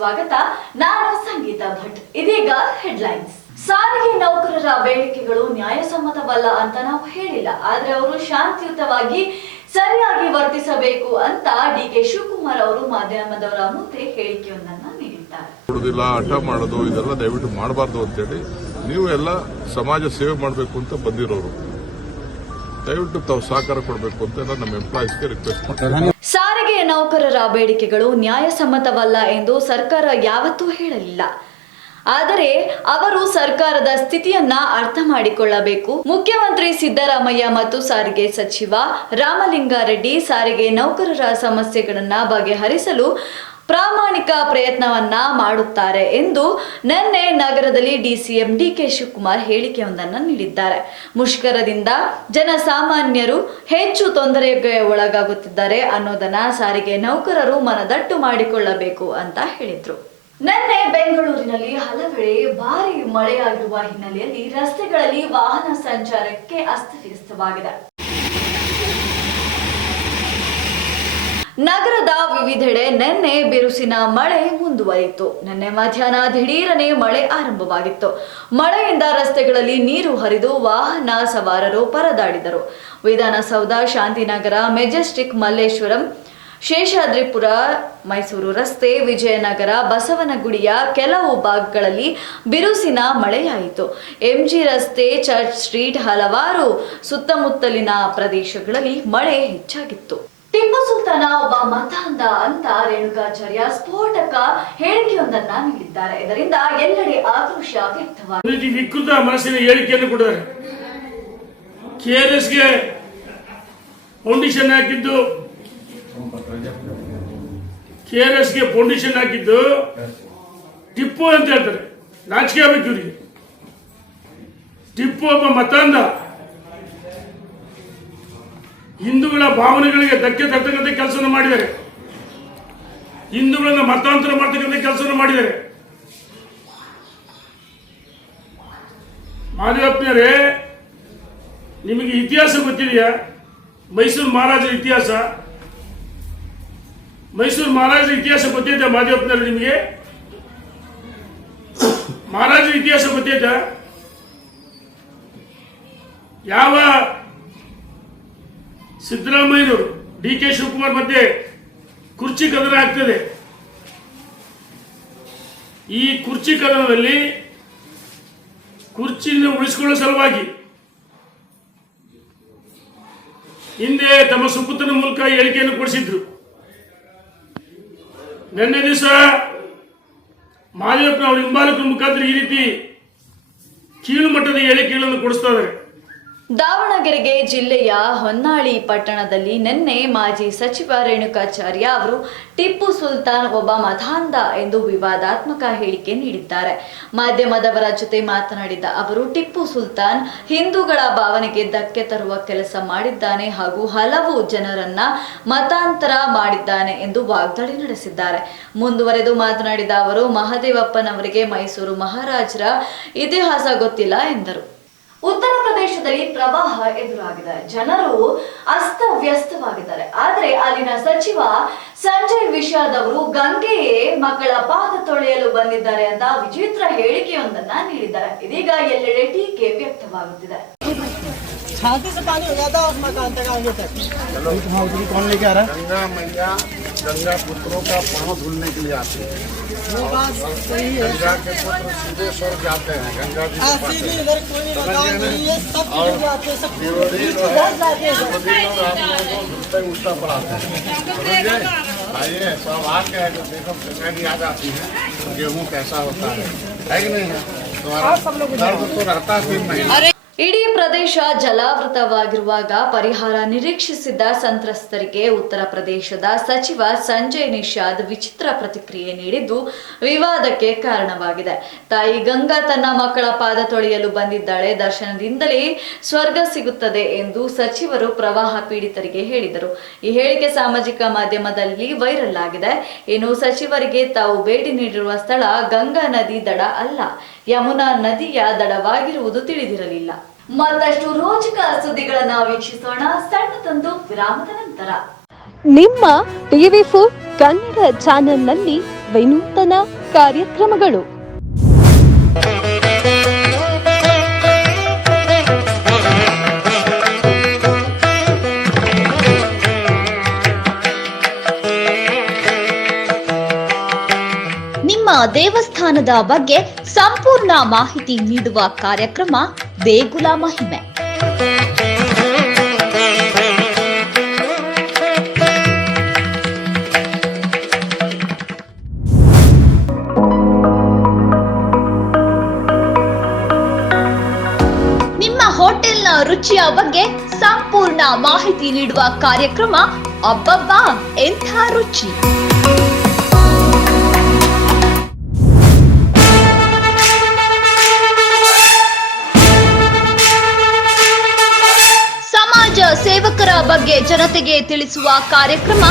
ಸ್ವಾಗತ. ನಾನು ಸಂಗೀತಾ ಭಟ್. ಇದೀಗ ಹೆಡ್ಲೈನ್ಸ್. ಸಾರಿಗೆ ನೌಕರರ ಬೇಡಿಕೆಗಳು ನ್ಯಾಯಸಮ್ಮತವಲ್ಲ ಅಂತ ನಾವು ಹೇಳಿಲ್ಲ, ಆದ್ರೆ ಅವರು ಶಾಂತಿಯುತವಾಗಿ ಸರಿಯಾಗಿ ವರ್ತಿಸಬೇಕು ಅಂತ ಡಿಕೆ ಶಿವಕುಮಾರ್ ಅವರು ಮಾಧ್ಯಮದವರ ಮುಂದೆ ಹೇಳಿಕೆಯೊಂದನ್ನ ನೀಡಿದ್ದಾರೆ. ಹಠ ಮಾಡೋದು ಇದೆಲ್ಲ ದಯವಿಟ್ಟು ಮಾಡಬಾರ್ದು ಅಂತೇಳಿ ನೀವು ಎಲ್ಲ ಸಮಾಜ ಸೇವೆ ಮಾಡಬೇಕು ಅಂತ ಬಂದಿರೋರು, ದಯವಿಟ್ಟು ತಾವು ಸಹಕಾರ ಕೊಡಬೇಕು ಅಂತ ನಮ್ಮ ಎಂಪ್ಲಾಯೀಸ್ಗೆ ರಿಕ್ವೆಸ್ಟ್ ಮಾಡ್ತಾರೆ. ಸಾರಿಗೆ ನೌಕರರ ಬೇಡಿಕೆಗಳು ನ್ಯಾಯಸಮ್ಮತವಲ್ಲ ಎಂದು ಸರ್ಕಾರ ಯಾವತ್ತೂ ಹೇಳಲಿಲ್ಲ, ಆದರೆ ಅವರು ಸರ್ಕಾರದ ಸ್ಥಿತಿಯನ್ನ ಅರ್ಥ ಮಾಡಿಕೊಳ್ಳಬೇಕು. ಮುಖ್ಯಮಂತ್ರಿ ಸಿದ್ದರಾಮಯ್ಯ ಮತ್ತು ಸಾರಿಗೆ ಸಚಿವ ರಾಮಲಿಂಗಾರೆಡ್ಡಿ ಸಾರಿಗೆ ನೌಕರರ ಸಮಸ್ಯೆಗಳನ್ನ ಬಗೆಹರಿಸಲು ಪ್ರಾಮಾಣಿಕ ಪ್ರಯತ್ನವನ್ನ ಮಾಡುತ್ತಾರೆ ಎಂದು ನಿನ್ನೆ ನಗರದಲ್ಲಿ ಡಿಸಿಎಂ ಡಿಕೆ ಶಿವಕುಮಾರ್ ಹೇಳಿಕೆಯೊಂದನ್ನು ನೀಡಿದ್ದಾರೆ. ಮುಷ್ಕರದಿಂದ ಜನಸಾಮಾನ್ಯರು ಹೆಚ್ಚು ತೊಂದರೆಗೆ ಒಳಗಾಗುತ್ತಿದ್ದಾರೆ ಅನ್ನೋದನ್ನ ಸಾರಿಗೆ ನೌಕರರು ಮನದಟ್ಟು ಮಾಡಿಕೊಳ್ಳಬೇಕು ಅಂತ ಹೇಳಿದ್ರು. ನಿನ್ನೆ ಬೆಂಗಳೂರಿನಲ್ಲಿ ಹಲವೆಡೆ ಭಾರಿ ಮಳೆಯಾಗಿರುವ ಹಿನ್ನೆಲೆಯಲ್ಲಿ ರಸ್ತೆಗಳಲ್ಲಿ ವಾಹನ ಸಂಚಾರಕ್ಕೆ ಅಸ್ತವ್ಯಸ್ತವಾಗಿದೆ. ನಗರದ ವಿವಿಧೆಡೆ ನಿನ್ನೆ ಬಿರುಸಿನ ಮಳೆ ಮುಂದುವರಿಯಿತು. ನಿನ್ನೆ ಮಧ್ಯಾಹ್ನ ದಿಢೀರನೆ ಮಳೆ ಆರಂಭವಾಗಿತ್ತು. ಮಳೆಯಿಂದ ರಸ್ತೆಗಳಲ್ಲಿ ನೀರು ಹರಿದು ವಾಹನ ಸವಾರರು ಪರದಾಡಿದರು. ವಿಧಾನಸೌಧ, ಶಾಂತಿನಗರ, ಮೆಜೆಸ್ಟಿಕ್, ಮಲ್ಲೇಶ್ವರಂ, ಶೇಷಾದ್ರಿಪುರ, ಮೈಸೂರು ರಸ್ತೆ, ವಿಜಯನಗರ, ಬಸವನಗುಡಿಯ ಕೆಲವು ಭಾಗಗಳಲ್ಲಿ ಬಿರುಸಿನ ಮಳೆಯಾಯಿತು. ಎಂಜಿ ರಸ್ತೆ, ಚರ್ಚ್ ಸ್ಟ್ರೀಟ್, ಹಲವಾರು ಸುತ್ತಮುತ್ತಲಿನ ಪ್ರದೇಶಗಳಲ್ಲಿ ಮಳೆ ಹೆಚ್ಚಾಗಿತ್ತು. ಟಿಪ್ಪು ಸುಲ್ತಾನ ಒಬ್ಬ ಮತಾಂಧ ಅಂತ ರೇಣುಕಾಚಾರ್ಯ ಸ್ಫೋಟಕ ಹೇಳಿಕೆಯೊಂದನ್ನ ನೀಡಿದ್ದಾರೆ. ಇದರಿಂದ ಎಲ್ಲೆಡೆ ಆಕ್ರೋಶ ವ್ಯಕ್ತವಾಗಿದೆ. ವಿಕೃತ ಮನಸ್ಸಿನ ಹೇಳಿಕೆಯನ್ನು ಕೊಟ್ಟಿದ್ದಾರೆ. ಕೆಆರ್ಎಸ್ಗೆ ಫೌಂಡೇಶನ್ ಹಾಕಿದ್ದು ಟಿಪ್ಪು ಅಂತ ಹೇಳ್ತಾರೆ. ನಾಚಿಕೆ ಆಗಬೇಕು ಇವರಿಗೆ. ಟಿಪ್ಪು ಒಬ್ಬ ಮತಾಂಧ, ಹಿಂದೂಗಳ ಭಾವನೆಗಳಿಗೆ ಧಕ್ಕೆ ತರ್ತಕ್ಕಂಥ ಕೆಲಸವನ್ನು ಮಾಡಿದ್ದಾರೆ. ಹಿಂದೂಗಳನ್ನ ಮತಾಂತರ ಮಾಡ್ತಕ್ಕಂಥ ಕೆಲಸವನ್ನು ಮಾಡಿದ್ದಾರೆ. ಮಾದೇವಪ್ಪನವರೇ, ನಿಮಗೆ ಇತಿಹಾಸ ಗೊತ್ತಿದೆಯಾ? ಮೈಸೂರು ಮಹಾರಾಜರ ಇತಿಹಾಸ ಗೊತ್ತಿದೆ ಮಾದೇವಪ್ಪನವರೇ? ನಿಮಗೆ ಮಹಾರಾಜರ ಇತಿಹಾಸ ಗೊತ್ತಿದೆ? ಯಾವ ಸಿದ್ದರಾಮಯ್ಯನವರು ಡಿಕೆ ಶಿವಕುಮಾರ್ ಮಧ್ಯೆ ಕುರ್ಚಿ ಕದನ ಆಗ್ತದೆ. ಈ ಕುರ್ಚಿ ಕದನದಲ್ಲಿ ಕುರ್ಚಿಯನ್ನು ಉಳಿಸಿಕೊಳ್ಳುವ ಸಲುವಾಗಿ ಹಿಂದೆ ತಮ್ಮ ಸುಪುತ್ರನ ಮೂಲಕ ಹೇಳಿಕೆಯನ್ನು ಕೊಡಿಸಿದ್ರು. ನಿನ್ನೆ ದಿವಸ ಮಾದೇವಪ್ಪನವರ ಹಿಂಬಾಲಕರ ಮುಖಾಂತರ ಈ ರೀತಿ ಕೀಳು ಮಟ್ಟದ ಹೇಳಿಕೆಗಳನ್ನು ಕೊಡಿಸ್ತಾ ಇದ್ದಾರೆ. ದಾವಣಗೆರೆಗೆ ಜಿಲ್ಲೆಯ ಹೊನ್ನಾಳಿ ಪಟ್ಟಣದಲ್ಲಿ ನಿನ್ನೆ ಮಾಜಿ ಸಚಿವ ರೇಣುಕಾಚಾರ್ಯ ಅವರು ಟಿಪ್ಪು ಸುಲ್ತಾನ್ ಒಬ್ಬ ಮತಾಂಧ ಎಂದು ವಿವಾದಾತ್ಮಕ ಹೇಳಿಕೆ ನೀಡಿದ್ದಾರೆ. ಮಾಧ್ಯಮದವರ ಜೊತೆ ಮಾತನಾಡಿದ ಅವರು, ಟಿಪ್ಪು ಸುಲ್ತಾನ್ ಹಿಂದೂಗಳ ಭಾವನೆಗೆ ಧಕ್ಕೆ ತರುವ ಕೆಲಸ ಮಾಡಿದ್ದಾನೆ ಹಾಗೂ ಹಲವು ಜನರನ್ನ ಮತಾಂತರ ಮಾಡಿದ್ದಾನೆ ಎಂದು ವಾಗ್ದಾಳಿ ನಡೆಸಿದ್ದಾರೆ. ಮುಂದುವರೆದು ಮಾತನಾಡಿದ ಅವರು, ಮಹದೇವಪ್ಪನವರಿಗೆ ಮೈಸೂರು ಮಹಾರಾಜರ ಇತಿಹಾಸ ಗೊತ್ತಿಲ್ಲ ಎಂದರು. ಉತ್ತರ ಪ್ರದೇಶದಲ್ಲಿ ಪ್ರವಾಹ ಎದುರಾಗಿದೆ. ಜನರು ಅಸ್ತವ್ಯಸ್ತವಾಗಿದ್ದಾರೆ. ಆದರೆ ಅಲ್ಲಿನ ಸಚಿವ ಸಂಜಯ್ ವಿಷಾದವರು ಗಂಗೆಯೇ ಮಕ್ಕಳ ಪಾದ ತೊಳೆಯಲು ಬಂದಿದ್ದಾರೆ ಅಂತ ವಿಚಿತ್ರ ಹೇಳಿಕೆಯೊಂದನ್ನ ನೀಡಿದ್ದಾರೆ. ಇದೀಗ ಎಲ್ಲೆಡೆ ಟೀಕೆ ವ್ಯಕ್ತವಾಗುತ್ತಿದೆ. छाती से पानी हो गया था उसमें कांटे का आगे तक। कौन लेके आ रहा है? गंगा मैया गंगा पुत्रों का पाँव धुलने के लिए आते हैं। वो बात सही है। गंगा के पुत्र सीधे स्वर्ग जाते हैं। गंगा जी सीधे इधर कोई बताओ नहीं है, सब जाते हैं, सब विरोधी लोग आप लोगों को उल्टा पड़ाते हैं। समझे? आइए सब आके है जो देखो गंगा जी आ जाती है, गेहूँ कैसा होता है कि नहीं है? तुम्हारा दर्द तो रहता है 3 महीने। ಇಡೀ ಪ್ರದೇಶ ಜಲಾವೃತವಾಗಿರುವಾಗ ಪರಿಹಾರ ನಿರೀಕ್ಷಿಸಿದ್ದ ಸಂತ್ರಸ್ತರಿಗೆ ಉತ್ತರ ಪ್ರದೇಶದ ಸಚಿವ ಸಂಜಯ್ ನಿಷಾದ್ ವಿಚಿತ್ರ ಪ್ರತಿಕ್ರಿಯೆ ನೀಡಿದ್ದು ವಿವಾದಕ್ಕೆ ಕಾರಣವಾಗಿದೆ. ತಾಯಿ ಗಂಗಾ ತನ್ನ ಮಕ್ಕಳ ಪಾದ ತೊಳೆಯಲು ಬಂದಿದ್ದಾಳೆ, ದರ್ಶನದಿಂದಲೇ ಸ್ವರ್ಗ ಸಿಗುತ್ತದೆ ಎಂದು ಸಚಿವರು ಪ್ರವಾಹ ಪೀಡಿತರಿಗೆ ಹೇಳಿದರು. ಈ ಹೇಳಿಕೆ ಸಾಮಾಜಿಕ ಮಾಧ್ಯಮದಲ್ಲಿ ವೈರಲ್ ಆಗಿದೆ. ಇನ್ನು ಸಚಿವರಿಗೆ ತಾವು ಭೇಟಿ ನೀಡಿರುವ ಸ್ಥಳ ಗಂಗಾ ನದಿ ದಡ ಅಲ್ಲ, ಯಮುನಾ ನದಿಯ ದಡವಾಗಿರುವುದು ತಿಳಿದಿರಲಿಲ್ಲ. ಮತ್ತಷ್ಟು ರೋಚಕ ಸುದ್ದಿಗಳನ್ನ ವೀಕ್ಷಿಸೋಣ ಸಣ್ಣದೊಂದು ವಿರಾಮದ ನಂತರ. ನಿಮ್ಮ ಟಿವಿ4 ಕನ್ನಡ ಚಾನೆಲ್ನಲ್ಲಿ ವಿನೂತನ ಕಾರ್ಯಕ್ರಮಗಳು. ನಿಮ್ಮ ದೇವಸ್ಥಾನದ ಬಗ್ಗೆ ಸಂಪೂರ್ಣ ಮಾಹಿತಿ ನೀಡುವ ಕಾರ್ಯಕ್ರಮ ದೇಗುಲ ಮಹಿಮೆ. ನಿಮ್ಮ ಹೋಟೆಲ್ನ ರುಚಿಯ ಬಗ್ಗೆ ಸಂಪೂರ್ಣ ಮಾಹಿತಿ ನೀಡುವ ಕಾರ್ಯಕ್ರಮ ಅಬ್ಬಬ್ಬಾ ಎಂಥ ರುಚಿ. ಸಮಾಜ ಸೇವಕರ ಬಗ್ಗೆ ಜನತೆಗೆ ತಿಳಿಸುವ ಕಾರ್ಯಕ್ರಮ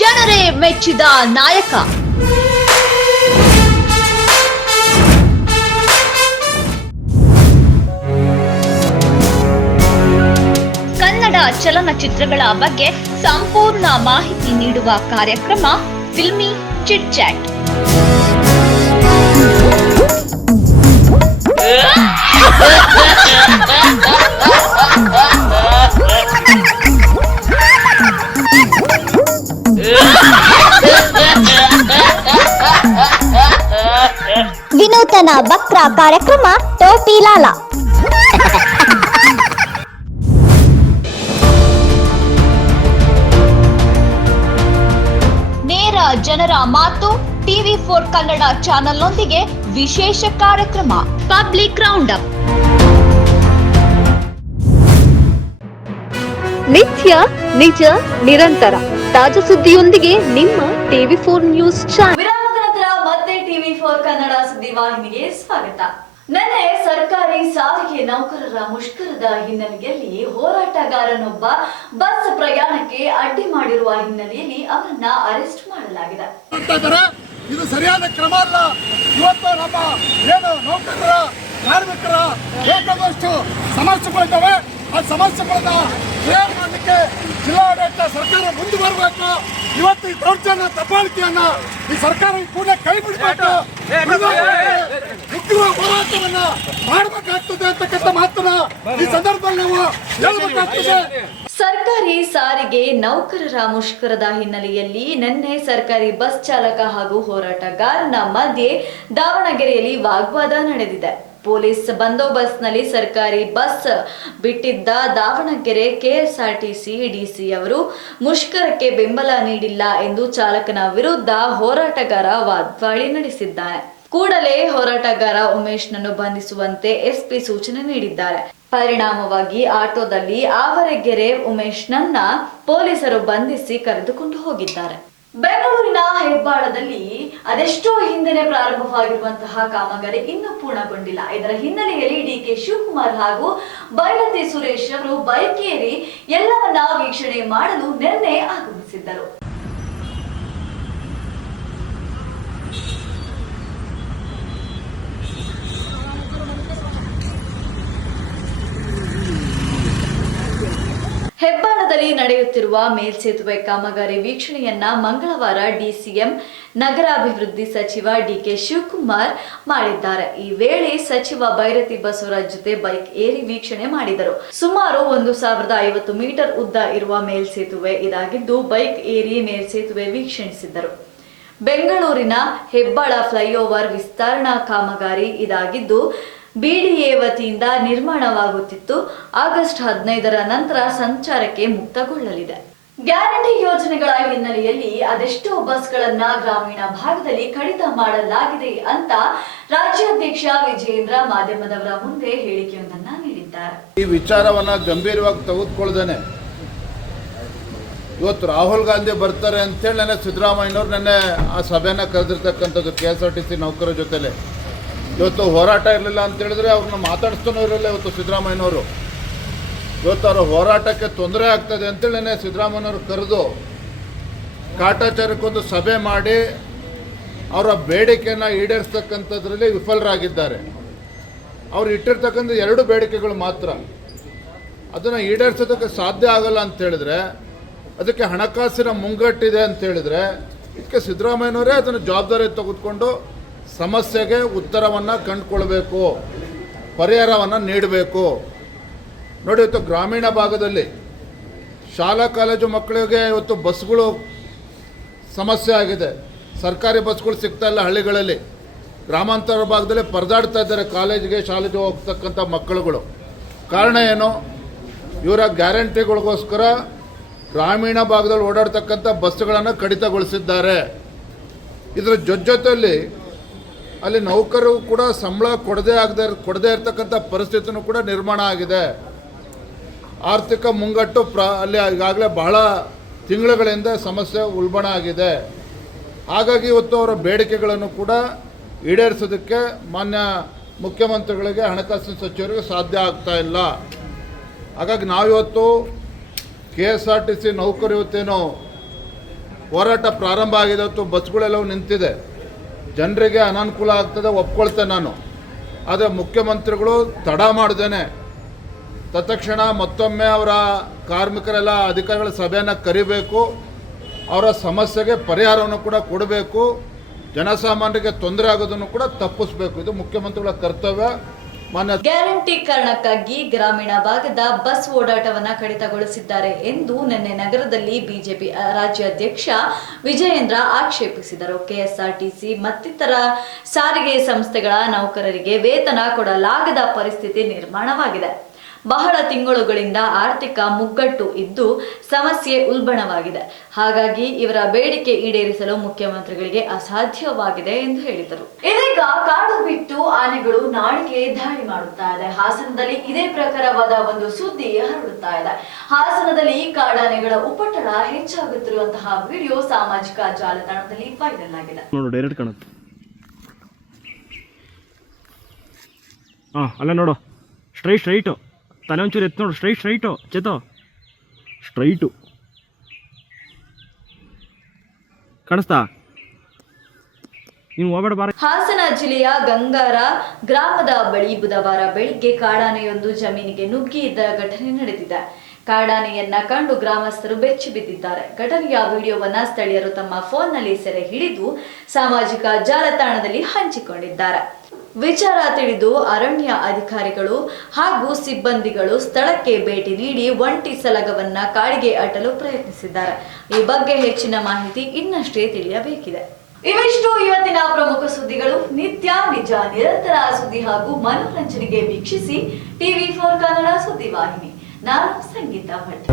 ಜನರೇ ಮೆಚ್ಚಿದ ನಾಯಕ. ಕನ್ನಡ ಚಲನಚಿತ್ರಗಳ ಬಗ್ಗೆ ಸಂಪೂರ್ಣ ಮಾಹಿತಿ ನೀಡುವ ಕಾರ್ಯಕ್ರಮ ಫಿಲ್ಮಿ ಚಿಟ್ ಚಾಟ್. ವಿನೂತನ ಬಕ್ರ ಕಾರ್ಯಕ್ರಮ ಟೋಪಿ ಲಾಲ. ನೇರ ಜನರ ಮಾತು TV4 ಕನ್ನಡ ಚಾನೆಲ್ನೊಂದಿಗೆ ವಿಶೇಷ ಕಾರ್ಯಕ್ರಮ ಪಬ್ಲಿಕ್ ರೌಂಡ್ ಅಪ್. ನಿತ್ಯ ನಿಜ ನಿರಂತರ ತಾಜಾ ಸುದ್ದಿಯೊಂದಿಗೆ ನಿಮ್ಮ TV4 ನ್ಯೂಸ್ ಚಾನೆಲ್. ವಿರಾಮದ ನಂತರ ಮತ್ತೆ TV4 ಕನ್ನಡ ಸುದ್ದಿವಾಹಿನಿಗೆ ಸ್ವಾಗತ. ನಿನ್ನೆ ಸರ್ಕಾರಿ ಸಾರಿಗೆ ನೌಕರರ ಮುಷ್ಕರದ ಹಿನ್ನೆಲೆಯಲ್ಲಿ ಹೋರಾಟಗಾರನೊಬ್ಬ ಬಸ್ ಪ್ರಯಾಣಕ್ಕೆ ಅಡ್ಡಿ ಮಾಡಿರುವ ಹಿನ್ನೆಲೆಯಲ್ಲಿ ಅವರನ್ನ ಅರೆಸ್ಟ್ ಮಾಡಲಾಗಿದೆ. ಇದು ಸರಿಯಾದ ಕ್ರಮ ಅಲ್ಲ. ಇವತ್ತು ನಮ್ಮ ಏನು ನೌಕರರ ಕಾರ್ಮಿಕರ ಬೇಕಾದಷ್ಟು ಸಮಸ್ಯೆಗಳಿದ್ದಾವೆ. ಆ ಸಮಸ್ಯೆಗಳನ್ನ ಕ್ಲಿಯರ್ ಮಾಡಲಿಕ್ಕೆ ಜಿಲ್ಲಾಡಳಿತ ಸರ್ಕಾರ ಮುಂದೆ ಬರಬೇಕು. ಇವತ್ತು ಈ ದೌರ್ಜನ್ಯ ದಬ್ಬಾಳಿಕೆಯನ್ನ ಈ ಸರ್ಕಾರ ಕೂಡಲೇ ಕೈ ಬಿಡಬೇಕು. ಉಗ್ರ ಹೋರಾಟವನ್ನ ಮಾಡಬೇಕಾಗ್ತದೆ ಅಂತಕ್ಕಂಥ ಮಾತನ್ನ ಈ ಸಂದರ್ಭದಲ್ಲಿ ನಾವು ಹೇಳಬೇಕಾಗ್ತದೆ. ಸರ್ಕಾರಿ ಸಾರಿಗೆ ನೌಕರರ ಮುಷ್ಕರದ ಹಿನ್ನೆಲೆಯಲ್ಲಿ ನಿನ್ನೆ ಸರ್ಕಾರಿ ಬಸ್ ಚಾಲಕ ಹಾಗೂ ಹೋರಾಟಗಾರನ ಮಧ್ಯೆ ದಾವಣಗೆರೆಯಲ್ಲಿ ವಾಗ್ವಾದ ನಡೆದಿದೆ. ಪೊಲೀಸ್ ಬಂದೋಬಸ್ತ್ನಲ್ಲಿ ಸರ್ಕಾರಿ ಬಸ್ ಬಿಟ್ಟಿದ್ದ ದಾವಣಗೆರೆ ಕೆಎಸ್ಆರ್ಟಿಸಿ ಡಿಸಿ ಅವರು ಮುಷ್ಕರಕ್ಕೆ ಬೆಂಬಲ ನೀಡಿಲ್ಲ ಎಂದು ಚಾಲಕನ ವಿರುದ್ಧ ಹೋರಾಟಗಾರ ವಾಗ್ದಾಳಿ ನಡೆಸಿದ್ದಾನೆ. ಕೂಡಲೇ ಹೋರಾಟಗಾರ ಉಮೇಶ್ನನ್ನು ಬಂಧಿಸುವಂತೆ ಎಸ್ಪಿ ಸೂಚನೆ ನೀಡಿದ್ದಾರೆ. ಪರಿಣಾಮವಾಗಿ ಆಟೋದಲ್ಲಿ ಆವರಗೆರೆ ಉಮೇಶ್ನನ್ನ ಪೊಲೀಸರು ಬಂಧಿಸಿ ಕರೆದುಕೊಂಡು ಹೋಗಿದ್ದಾರೆ. ಬೆಂಗಳೂರಿನ ಹೆಬ್ಬಾಳದಲ್ಲಿ ಅದೆಷ್ಟೋ ಹಿಂದೆನೆ ಪ್ರಾರಂಭವಾಗಿರುವಂತಹ ಕಾಮಗಾರಿ ಇನ್ನೂ ಪೂರ್ಣಗೊಂಡಿಲ್ಲ. ಇದರ ಹಿನ್ನೆಲೆಯಲ್ಲಿ ಡಿಕೆ ಶಿವಕುಮಾರ್ ಹಾಗೂ ಬೈರತಿ ಸುರೇಶ್ ಅವರು ಬೈಕ್ ಏರಿ ಎಲ್ಲವನ್ನ ವೀಕ್ಷಣೆ ಮಾಡಲು ನಿನ್ನೆ ಆಗಮಿಸಿದ್ದರು. ಹೆಬ್ಬಾಳದಲ್ಲಿ ನಡೆಯುತ್ತಿರುವ ಮೇಲ್ಸೇತುವೆ ಕಾಮಗಾರಿ ವೀಕ್ಷಣೆಯನ್ನ ಮಂಗಳವಾರ ಡಿಸಿಎಂ ನಗರಾಭಿವೃದ್ಧಿ ಸಚಿವ ಡಿಕೆ ಶಿವಕುಮಾರ್ ಮಾಡಿದ್ದಾರೆ. ಈ ವೇಳೆ ಸಚಿವ ಬೈರತಿ ಬಸವರಾಜ್ ಜೊತೆ ಬೈಕ್ ಏರಿ ವೀಕ್ಷಣೆ ಮಾಡಿದರು. ಸುಮಾರು 1050 ಮೀಟರ್ ಉದ್ದ ಇರುವ ಮೇಲ್ಸೇತುವೆ ಇದಾಗಿದ್ದು ಬೈಕ್ ಏರಿ ಮೇಲ್ಸೇತುವೆ ವೀಕ್ಷಣಿಸಿದ್ದರು. ಬೆಂಗಳೂರಿನ ಹೆಬ್ಬಾಳ ಫ್ಲೈಓವರ್ ವಿಸ್ತರಣಾ ಕಾಮಗಾರಿ ಇದಾಗಿದ್ದು ಬಿಡಿಎ ವತಿಯಿಂದ ನಿರ್ಮಾಣವಾಗುತ್ತಿತ್ತು. ಆಗಸ್ಟ್ 15ರ ನಂತರ ಸಂಚಾರಕ್ಕೆ ಮುಕ್ತಗೊಳ್ಳಲಿದೆ. ಗ್ಯಾರಂಟಿ ಯೋಜನೆಗಳ ಹಿನ್ನೆಲೆಯಲ್ಲಿ ಅದೆಷ್ಟೋ ಬಸ್ಗಳನ್ನ ಗ್ರಾಮೀಣ ಭಾಗದಲ್ಲಿ ಕಡಿತ ಮಾಡಲಾಗಿದೆ ಅಂತ ರಾಜ್ಯಾಧ್ಯಕ್ಷ ವಿಜೇಂದ್ರ ಮಾಧ್ಯಮದವರ ಮುಂದೆ ಹೇಳಿಕೆಯೊಂದನ್ನ ನೀಡಿದ್ದಾರೆ. ಈ ವಿಚಾರವನ್ನ ಗಂಭೀರವಾಗಿ ತೆಗೆದುಕೊಳ್ಳದೇನೆ ಇವತ್ತು ರಾಹುಲ್ ಗಾಂಧಿ ಬರ್ತಾರೆ ಅಂತೇಳಿ ನೆನ್ನೆ ಸಿದ್ದರಾಮಯ್ಯನವ್ರು ನೆನ್ನೆ ಆ ಸಭೆನ ಕರೆದಿರ್ತಕ್ಕಂಥದ್ದು KSRTC ನೌಕರರ ಜೊತೆಲೆ. ಇವತ್ತು ಹೋರಾಟ ಇರಲಿಲ್ಲ ಅಂತ ಹೇಳಿದ್ರೆ ಅವ್ರನ್ನ ಮಾತಾಡಿಸ್ತಾನೂ ಇರಲಿಲ್ಲ. ಇವತ್ತು ಸಿದ್ದರಾಮಯ್ಯನವರು ಇವತ್ತು ಅವರ ಹೋರಾಟಕ್ಕೆ ತೊಂದರೆ ಆಗ್ತದೆ ಅಂತೇಳಿ ನೆನ್ನೆ ಸಿದ್ದರಾಮಯ್ಯನವರು ಕರೆದು ಕಾಟಾಚಾರಕ್ಕೊಂದು ಸಭೆ ಮಾಡಿ ಅವರ ಬೇಡಿಕೆಯನ್ನು ಈಡೇರಿಸ್ತಕ್ಕಂಥದ್ರಲ್ಲಿ ವಿಫಲರಾಗಿದ್ದಾರೆ. ಅವ್ರು ಇಟ್ಟಿರ್ತಕ್ಕಂಥ 2 ಬೇಡಿಕೆಗಳು ಮಾತ್ರ, ಅದನ್ನು ಈಡೇರಿಸೋದಕ್ಕೆ ಸಾಧ್ಯ ಆಗಲ್ಲ ಅಂತ ಹೇಳಿದ್ರೆ ಅದಕ್ಕೆ ಹಣಕಾಸಿನ ಮುಂಗಟ್ಟಿದೆ ಅಂತ ಹೇಳಿದ್ರೆ ಇದಕ್ಕೆ ಸಿದ್ದರಾಮಯ್ಯನವರೇ ಅದನ್ನು ಜವಾಬ್ದಾರಿ ತೆಗೆದುಕೊಂಡು ಸಮಸ್ಯೆಗೆ ಉತ್ತರವನ್ನು ಕಂಡುಕೊಳ್ಬೇಕು, ಪರಿಹಾರವನ್ನು ನೀಡಬೇಕು. ನೋಡಿ, ಇವತ್ತು ಗ್ರಾಮೀಣ ಭಾಗದಲ್ಲಿ ಶಾಲಾ ಕಾಲೇಜು ಮಕ್ಕಳಿಗೆ ಇವತ್ತು ಬಸ್ಗಳು ಸಮಸ್ಯೆ ಆಗಿದೆ. ಸರ್ಕಾರಿ ಬಸ್ಗಳು ಸಿಗ್ತಾ ಇಲ್ಲ ಹಳ್ಳಿಗಳಲ್ಲಿ. ಗ್ರಾಮಾಂತರ ಭಾಗದಲ್ಲಿ ಪರದಾಡ್ತಾ ಇದ್ದಾರೆ ಕಾಲೇಜಿಗೆ ಶಾಲೆಗೆ ಹೋಗ್ತಕ್ಕಂಥ ಮಕ್ಕಳುಗಳು. ಕಾರಣ ಏನು? ಇವರ ಗ್ಯಾರಂಟಿಗಳಿಗೋಸ್ಕರ ಗ್ರಾಮೀಣ ಭಾಗದಲ್ಲಿ ಓಡಾಡ್ತಕ್ಕಂಥ ಬಸ್ಸುಗಳನ್ನು ಕಡಿತಗೊಳಿಸಿದ್ದಾರೆ. ಇದರ ಜೊತೆಯಲ್ಲಿ ಅಲ್ಲಿ ನೌಕರರು ಕೂಡ ಸಂಬಳ ಕೊಡದೇ ಇರತಕ್ಕಂಥ ಪರಿಸ್ಥಿತಿನೂ ಕೂಡ ನಿರ್ಮಾಣ ಆಗಿದೆ. ಆರ್ಥಿಕ ಮುಂಗಟ್ಟು ಅಲ್ಲಿ ಈಗಾಗಲೇ ಬಹಳ ತಿಂಗಳುಗಳಿಂದ ಸಮಸ್ಯೆ ಉಲ್ಬಣ ಆಗಿದೆ. ಹಾಗಾಗಿ ಇವತ್ತು ಅವರ ಬೇಡಿಕೆಗಳನ್ನು ಕೂಡ ಈಡೇರಿಸೋದಕ್ಕೆ ಮಾನ್ಯ ಮುಖ್ಯಮಂತ್ರಿಗಳಿಗೆ, ಹಣಕಾಸಿನ ಸಚಿವರಿಗೆ ಸಾಧ್ಯ ಆಗ್ತಾ ಇಲ್ಲ. ಹಾಗಾಗಿ ನಾವಿವತ್ತು KSRTC ನೌಕರು ಇವತ್ತೇನು ಹೋರಾಟ ಪ್ರಾರಂಭ ಆಗಿದೆ, ಇವತ್ತು ಬಸ್ಗಳೆಲ್ಲವೂ ನಿಂತಿದೆ, ಜನರಿಗೆ ಅನಾನುಕೂಲ ಆಗ್ತದೆ ಒಪ್ಕೊಳ್ತೇನೆ ನಾನು. ಆದರೆ ಮುಖ್ಯಮಂತ್ರಿಗಳು ತಡ ಮಾಡ್ದೇನೆ ತತ್ಕ್ಷಣ ಮತ್ತೊಮ್ಮೆ ಅವರ ಕಾರ್ಮಿಕರೆಲ್ಲ ಅಧಿಕಾರಿಗಳ ಸಭೆಯನ್ನು ಕರಿಬೇಕು, ಅವರ ಸಮಸ್ಯೆಗೆ ಪರಿಹಾರವನ್ನು ಕೂಡ ಕೊಡಬೇಕು, ಜನಸಾಮಾನ್ಯರಿಗೆ ತೊಂದರೆ ಆಗೋದನ್ನು ಕೂಡ ತಪ್ಪಿಸಬೇಕು. ಇದು ಮುಖ್ಯಮಂತ್ರಿಗಳ ಕರ್ತವ್ಯ. ಮಾನ್ಯ ಗ್ಯಾರಂಟಿ ಕಾರಣಕ್ಕಾಗಿ ಗ್ರಾಮೀಣ ಭಾಗದ ಬಸ್ ಓಡಾಟವನ್ನ ಕಡಿತಗೊಳಿಸಿದ್ದಾರೆ ಎಂದು ನಿನ್ನೆ ನಗರದಲ್ಲಿ ಬಿಜೆಪಿ ರಾಜ್ಯಾಧ್ಯಕ್ಷ ವಿಜಯೇಂದ್ರ ಆಕ್ಷೇಪಿಸಿದರು. KSRTC ಮತ್ತಿತರ ಸಾರಿಗೆ ಸಂಸ್ಥೆಗಳ ನೌಕರರಿಗೆ ವೇತನ ಕೊಡಲಾಗದ ಪರಿಸ್ಥಿತಿ ನಿರ್ಮಾಣವಾಗಿದೆ. ಬಹಳ ತಿಂಗಳುಗಳಿಂದ ಆರ್ಥಿಕ ಮುಗ್ಗಟ್ಟು ಇದ್ದು ಸಮಸ್ಯೆ ಉಲ್ಬಣವಾಗಿದೆ. ಹಾಗಾಗಿ ಇವರ ಬೇಡಿಕೆ ಈಡೇರಿಸಲು ಮುಖ್ಯಮಂತ್ರಿಗಳಿಗೆ ಅಸಾಧ್ಯವಾಗಿದೆ ಎಂದು ಹೇಳಿದರು. ಇದೀಗ ಕಾಡು ಬಿಟ್ಟು ಆನೆಗಳು ನಾಡಿಗೆ ದಾಳಿ ಮಾಡುತ್ತಾ ಇದೆ. ಹಾಸನದಲ್ಲಿ ಇದೇ ಪ್ರಕಾರವಾದ ಒಂದು ಸುದ್ದಿ ಹರಡುತ್ತಾ ಇದೆ. ಹಾಸನದಲ್ಲಿ ಕಾಡಾನೆಗಳ ಉಪಟಳ ಹೆಚ್ಚಾಗುತ್ತಿರುವಂತಹ ವಿಡಿಯೋ ಸಾಮಾಜಿಕ ಜಾಲತಾಣದಲ್ಲಿ ವೈರಲ್ ಆಗಿದೆ. ನೋಡು, ಡೈರೆಕ್ಟ್ ಕಾಣುತ್ತೆ. ಅಲ್ಲ ನೋಡು, ಸ್ಟ್ರೈಟು ತಲೆ ಒಂಚೂರು ಎತ್ತು ನೋಡು, ಸ್ಟ್ರೈಟು ಚೇತೋ, ಸ್ಟ್ರೈಟು ಕಾಣಿಸ್ತಾ? ನೀವು ಹೋಗಬೇಡ ಬಾರ. ಹಾಸನ ಜಿಲ್ಲೆಯ ಗಂಗಾರ ಗ್ರಾಮದ ಬಳಿ ಬುಧವಾರ ಬೆಳಿಗ್ಗೆ ಕಾಡಾನೆಯೊಂದು ಜಮೀನಿಗೆ ನುಗ್ಗಿದ್ದ ಘಟನೆ ನಡೆದಿದೆ. ಕಾಡಾನೆಯನ್ನ ಕಂಡು ಗ್ರಾಮಸ್ಥರು ಬೆಚ್ಚಿ ಬಿದ್ದಿದ್ದಾರೆ. ಘಟನೆಯ ವಿಡಿಯೋವನ್ನ ಸ್ಥಳೀಯರು ತಮ್ಮ ಫೋನ್ನಲ್ಲಿ ಸೆರೆ ಹಿಡಿದು ಸಾಮಾಜಿಕ ಜಾಲತಾಣದಲ್ಲಿ ಹಂಚಿಕೊಂಡಿದ್ದಾರೆ. ವಿಚಾರ ತಿಳಿದು ಅರಣ್ಯ ಅಧಿಕಾರಿಗಳು ಹಾಗೂ ಸಿಬ್ಬಂದಿಗಳು ಸ್ಥಳಕ್ಕೆ ಭೇಟಿ ನೀಡಿ ಒಂಟಿ ಸಲಗವನ್ನ ಕಾಡಿಗೆ ಅಟ್ಟಲು ಪ್ರಯತ್ನಿಸಿದ್ದಾರೆ. ಈ ಬಗ್ಗೆ ಹೆಚ್ಚಿನ ಮಾಹಿತಿ ಇನ್ನಷ್ಟೇ ತಿಳಿಯಬೇಕಿದೆ. ಇವಿಷ್ಟು ಇವತ್ತಿನ ಪ್ರಮುಖ ಸುದ್ದಿಗಳು. ನಿತ್ಯ ನಿಜ ನಿರಂತರ ಸುದ್ದಿ ಹಾಗೂ ಮನೋರಂಜನೆಗೆ ವೀಕ್ಷಿಸಿ TV4 ಕನ್ನಡ ಸುದ್ದಿವಾಹಿನಿ. ನಾನು ಸಂಗೀತಾ ಭಟ್.